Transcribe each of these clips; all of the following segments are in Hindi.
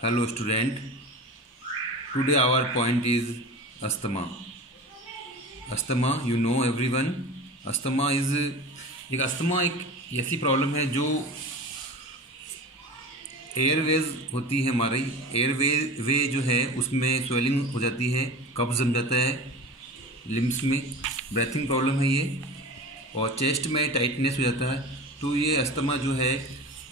Hello student, today our point is asthma. Asthma, you know everyone, asthma is एक ऐसी प्रॉब्लम है जो एयरवेज होती है हमारी वे जो है उसमें स्वेलिंग हो जाती है, कफ जम जाता है लिम्स में, ब्रीथिंग प्रॉब्लम है ये, और चेस्ट में टाइटनेस हो जाता है। तो ये अस्थमा जो है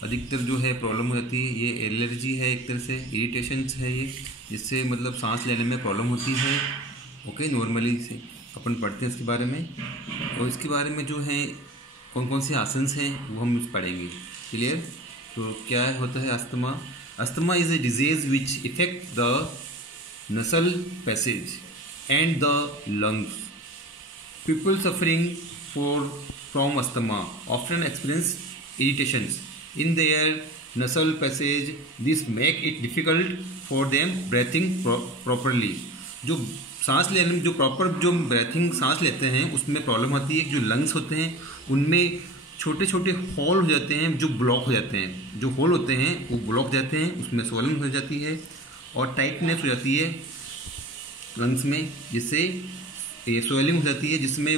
अधिकतर जो है प्रॉब्लम हो जाती है। ये एलर्जी है, एक तरह से इरिटेशंस है ये, जिससे मतलब सांस लेने में प्रॉब्लम होती है। ओके, नॉर्मली से अपन पढ़ते हैं इसके बारे में, और इसके बारे में जो है कौन कौन से आसन्स हैं वो हम पढ़ेंगे। क्लियर? तो क्या होता है asthma? Asthma is a disease which effect the nasal passage and the lungs. People suffering from asthma often experience irritations in their nasal passage. This make it difficult for them breathing properly. जो सांस लेने में जो प्रॉपर जो ब्रेथिंग सांस लेते हैं उसमें प्रॉब्लम आती है। जो लंग्स होते हैं उनमें छोटे छोटे होल हो जाते हैं जो ब्लॉक हो जाते हैं। जो होल होते हैं वो ब्लॉक जाते हैं, उसमें स्वेलिंग हो जाती है और टाइटनेस हो जाती है लंग्स में, जिससे ये स्वेलिंग हो जाती है, जिसमें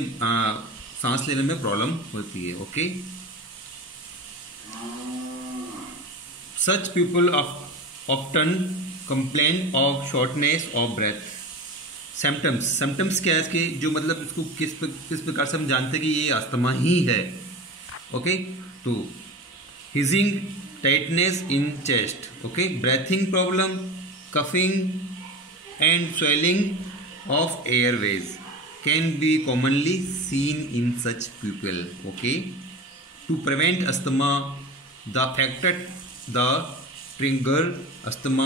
सांस लेने में प्रॉब्लम होती है। Okay, such people often complain of shortness of breath. Symptoms क्या है इसके, जो मतलब इसको किस प्रकार से हम जानते हैं कि ये अस्थमा ही है। ओके, तो hissing, tightness in chest, okay, breathing problem, coughing and swelling of Airways can be commonly seen in such people. Okay, to prevent asthma, the trigger asthma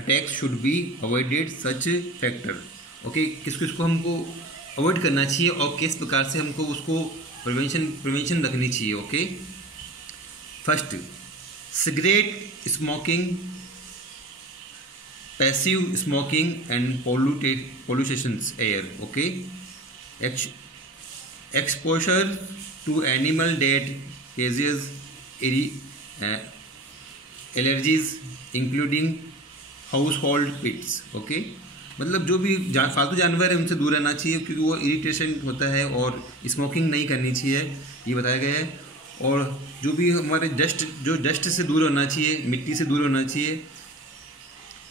attacks should be avoided. Such factor, okay, किसको हमको अवॉइड करना चाहिए और किस प्रकार से हमको उसको प्रिवेंशन रखनी चाहिए। Okay, first, cigarette smoking, passive smoking and pollutions air. Okay, exposure to animal that causes allergies including household pets. Okay, मतलब जो भी फालतू जानवर है उनसे दूर रहना चाहिए क्योंकि वो इरिटेशन होता है, और स्मोकिंग नहीं करनी चाहिए, ये बताया गया है। और जो भी हमारे डस्ट से दूर होना चाहिए, मिट्टी से दूर होना चाहिए।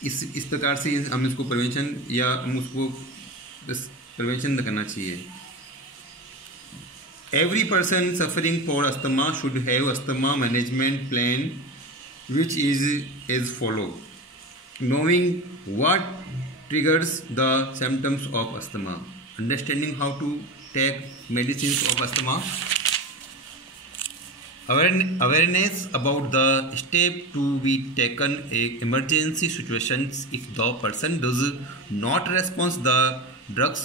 इस प्रकार से हम इसको प्रिवेंशन या हम उसको प्रिवेंशन करना चाहिए। Every person suffering for asthma should have asthma management plan which is as follow. Knowing what triggers the symptoms of asthma, understanding how to take medicine of asthma, awareness about the step to be taken in emergency situations if the person does not respond the drugs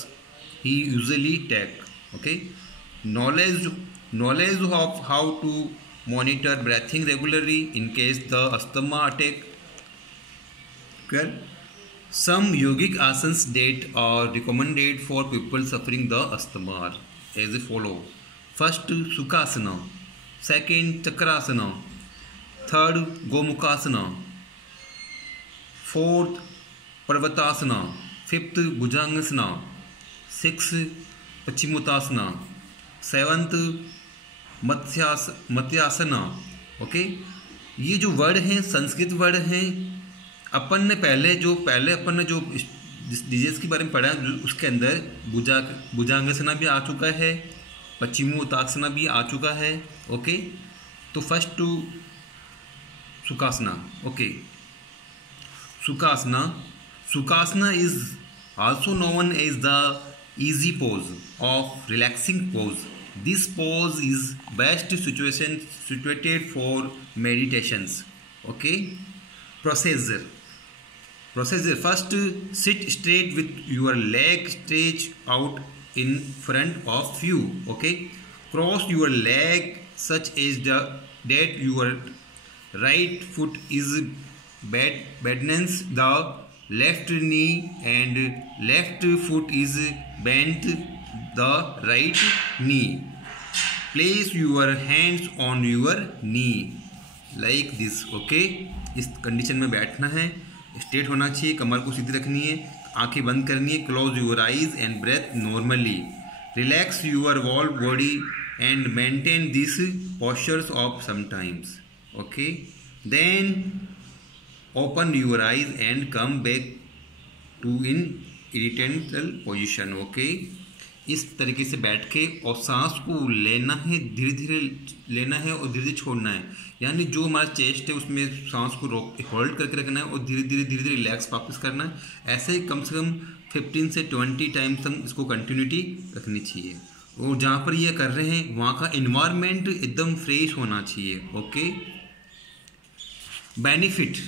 he usually take. Okay, knowledge of how to monitor breathing regularly in case the asthma attack. Okay, some yogic asanas that are recommended for people suffering the asthma are as follow. First, Sukhasana. Second, Chakrasana. Third, Gomukhasana. Fourth, Parvatasana. Fifth, Bhujangasana. Sixth, Paschimottanasana. Seventh, Matsyasana. Okay, ये जो वर्ड हैं संस्कृत वर्ड हैं। अपन ने पहले अपन ने जो डिजीज के बारे में पढ़ा उसके अंदर भुजांगासना भी आ चुका है, पश्चिमोत्तानासना भी आ चुका है। ओके, तो first to Sukhasana. Okay, Sukhasana is also known as the easy pose of relaxing pose. This pose is best situated for meditations. Okay, procedure. First, sit straight with your leg stretched out in front of you. Okay, cross your leg such as that your right foot is bends the left knee and left foot is bent the right knee. Place your hands on your knee like this. Okay, इस कंडीशन में बैठना है। स्ट्रेट होना चाहिए, कमर को सीधी रखनी है, आंखें बंद करनी है, close your eyes and breathe normally, relax your whole body and maintain this postures of sometimes, okay, then open your eyes and come back to in initial position, okay. इस तरीके से बैठ के और सांस को लेना है, धीरे धीरे लेना है और धीरे धीरे छोड़ना है, यानी जो हमारा चेस्ट है उसमें सांस को रोक होल्ड करके रखना है और धीरे धीरे रिलैक्स वापस करना है। ऐसे ही कम से कम 15 से 20 टाइम्स हम इसको कंटिन्यूटी रखनी चाहिए। और जहाँ पर ये कर रहे हैं वहाँ का इन्वायरमेंट एकदम फ्रेश होना चाहिए, ओके। बेनिफिट,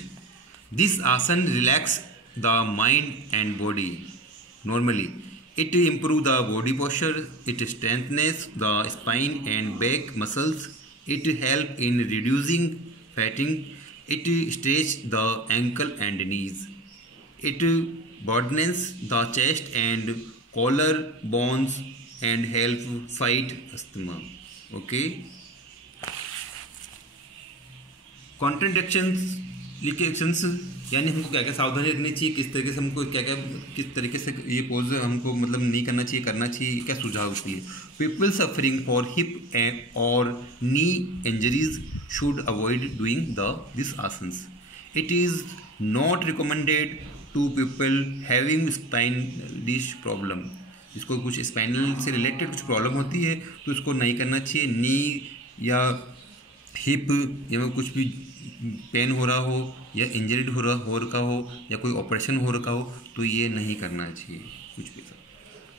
दिस आसन relax the mind and body normally. It improves the body posture, it strengthens the spine and back muscles, it helps in reducing fatigue, it stretches the ankle and knees, it broadens the chest and collar bones and helps fight asthma, okay. Contradictions यानी हमको क्या क्या सावधानी रखनी चाहिए, किस तरीके से हमको क्या क्या किस तरीके से ये पोज हमको मतलब नहीं करना चाहिए, करना चाहिए, क्या सुझाव उसके लिए। पीपल सफरिंग फॉर हिप और knee injuries should avoid doing this asanas. It is not recommended to people having स्पाइनलिश प्रॉब्लम, जिसको कुछ स्पाइनल से रिलेटेड कुछ प्रॉब्लम होती है तो इसको नहीं करना चाहिए। नी या हिप या कुछ भी पेन हो रहा हो या इंजर्ड हो रखा हो या कोई ऑपरेशन हो रखा हो तो ये नहीं करना चाहिए कुछ भी।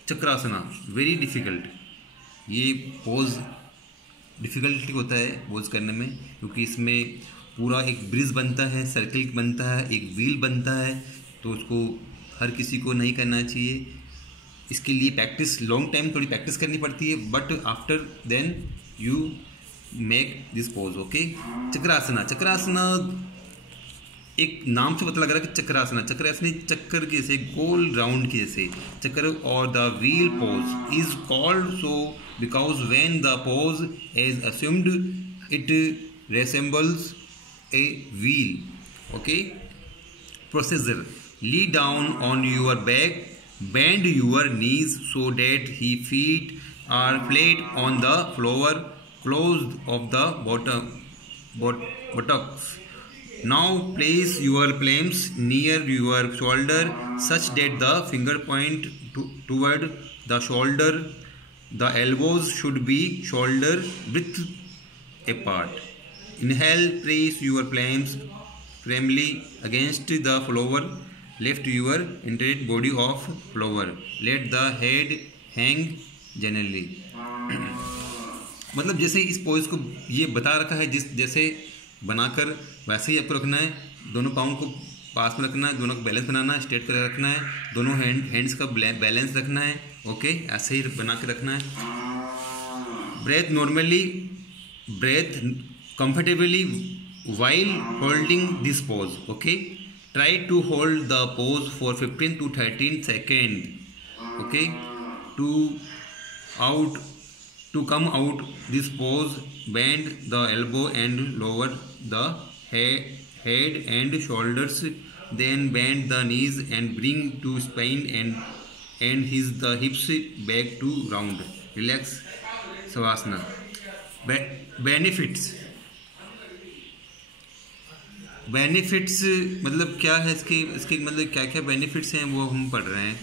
चक्रासना वेरी डिफ़िकल्ट, ये पोज डिफ़िकल्ट होता है पोज करने में, क्योंकि इसमें पूरा एक ब्रिज बनता है, सर्कल बनता है, एक व्हील बनता है, तो उसको हर किसी को नहीं करना चाहिए। इसके लिए प्रैक्टिस लॉन्ग टाइम थोड़ी प्रैक्टिस करनी पड़ती है, but after then you make this pose, okay. Chakrasana, Chakrasana एक नाम से पता लग रहा है कि चक्रासना, चक्रासना चक्कर के जैसे, गोल राउंड के जैसे चक्कर, और the wheel pose is called so because when the pose is assumed it resembles a wheel, okay. Procedure, lay down on your back, bend your knees so that your feet are flat on the floor, closed of the buttocks. Now place your palms near your shoulder such that the finger point toward the shoulder. The elbows should be shoulder width apart. Inhale, place your palms firmly against the floor. Lift your entire body off floor. Let the head hang gently. मतलब जैसे इस पोज को ये बता रखा है, जैसे बनाकर वैसे ही आपको रखना है। दोनों पाँव को पास में रखना है, दोनों को बैलेंस बनाना है, स्ट्रेट कर रखना है, दोनों हैंड्स का बैलेंस रखना है, ओके। ऐसे ही बना के रखना है। Breathe normally, breathe comfortably while holding this pose, okay. Try to hold the pose for 15 to 13 seconds, okay. To come out this pose, bend the elbow and lower the head and shoulders, then bend the knees and bring to spine and the hips back to round. Relax Savasana. Benefits मतलब क्या है, इसके मतलब क्या क्या बेनिफिट्स हैं वो हम पढ़ रहे हैं।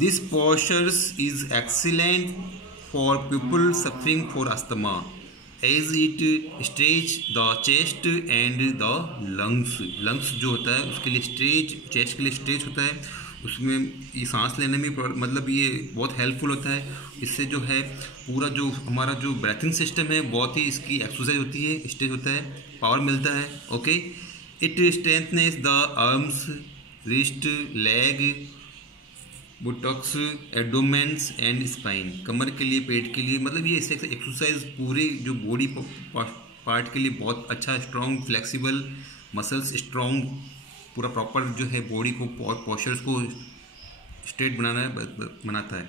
This postures is excellent for people suffering for asthma as it stretch the chest and the lungs जो होता है उसके लिए स्ट्रेच, चेस्ट के लिए स्ट्रेच होता है, उसमें ये सांस लेने में मतलब ये बहुत हेल्पफुल होता है। इससे जो है पूरा जो हमारा जो ब्रीथिंग सिस्टम है बहुत ही इसकी एक्सरसाइज होती है, स्ट्रेच होता है, पावर मिलता है, okay. It strengthens the arms, wrist, leg, buttocks, abdomens and spine, कमर के लिए, पेट के लिए, मतलब ये एक्सरसाइज पूरे जो बॉडी पार्ट के लिए बहुत अच्छा, स्ट्रॉन्ग फ्लेक्सिबल मसल्स, स्ट्रॉन्ग पूरा प्रॉपर जो है बॉडी को पोस्चर्स को स्ट्रेट बनाता है।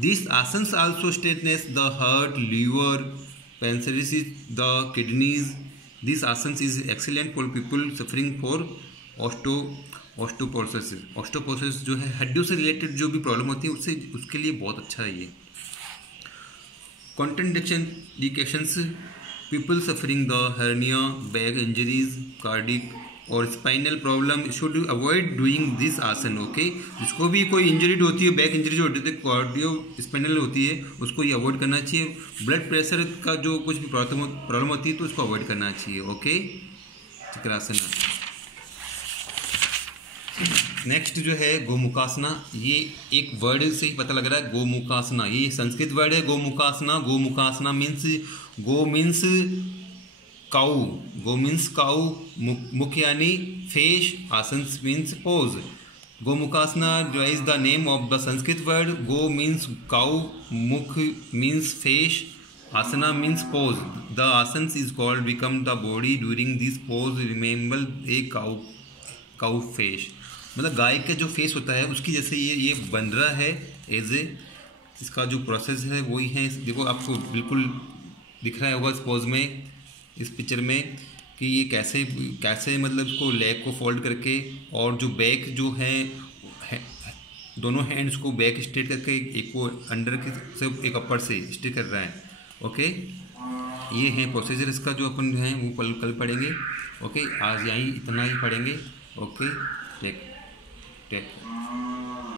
This asanas also strengthens the heart, liver, pancreas, the kidneys. This asanas is excellent for people suffering for osteoporosis जो है हड्डियों से रिलेटेड जो भी प्रॉब्लम होती है उसके लिए बहुत अच्छा है ये। Contraindications, people suffering the hernia, back injuries, cardiac और spinal problem should avoid doing this asana. Okay, जिसको भी कोई इंजरी होती है, बैक इंजरी जो होती है, कार्डियो स्पाइनल होती है, उसको ये अवॉइड करना चाहिए। ब्लड प्रेशर का जो कुछ भी प्रॉब्लम होती है तो उसको अवॉइड करना चाहिए। ओके, चक्रासन। नेक्स्ट जो है गोमुखासना, ये एक वर्ड से ही पता लग रहा है गोमुखासना, ये संस्कृत वर्ड है गोमुखासना। गोमुखासना मीन्स गो मीन्स काउ, गो मीन्स काउ, मुख यानी face, asana means pose. Gomukhasana is the name of the Sanskrit word. गो मीन्स काउ, मुख means face, asana means pose. The asanas is called become the body during this pose remember a cow face, मतलब गाय का जो फेस होता है उसकी जैसे ये बन रहा है एज ए, इसका जो प्रोसेस है वही है। देखो आपको बिल्कुल दिख रहा होगा इस पोज में, इस पिक्चर में, कि ये कैसे मतलब इसको लेग को फोल्ड करके और जो बैक जो है दोनों हैंड्स को बैक स्ट्रेट करके एक को अंडर के से एक अपर से स्ट्रेट कर रहा है। ओके, ये है प्रोसीजर इसका जो अपन है वो कल पढ़ेंगे। ओके, आज यहीं इतना ही पढ़ेंगे। Okay, take